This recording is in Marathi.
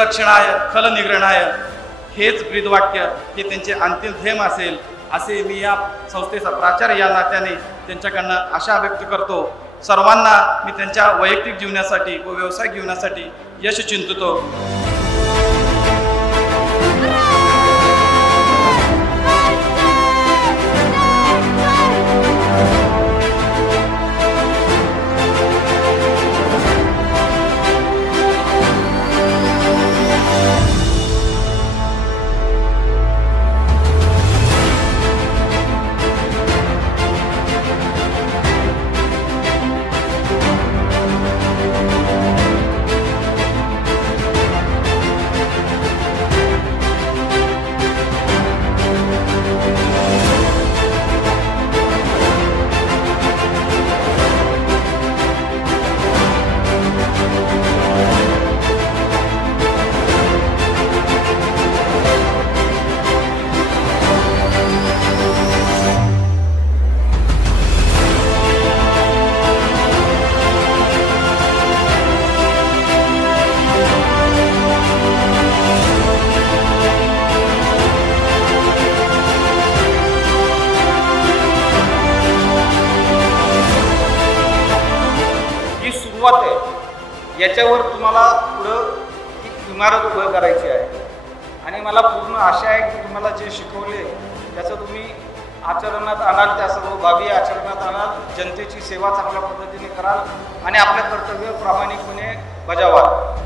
खलरक्षणाय खलनिग्रहणाय हेच ब्रीदवाक्य हे त्यांचे अंतिम ध्येय असेल असे मी या संस्थेचा प्राचार्य या नात्याने त्यांच्याकडनं आशा व्यक्त करतो। सर्वांना मी त्यांच्या वैयक्तिक जीवनासाठी व व्यावसायिक जीवनासाठी यश चिंततो। याच्यावर तुम्हाला पुढं एक इमारत उभं करायची आहे आणि मला पूर्ण आशा आहे की तुम्हाला जे शिकवले त्याचं तुम्ही आचरणात आणाल, त्या सर्व बाबी आचरणात आणाल, जनतेची सेवा चांगल्या पद्धतीने कराल आणि आपलं कर्तव्य प्रामाणिकपणे बजावाल।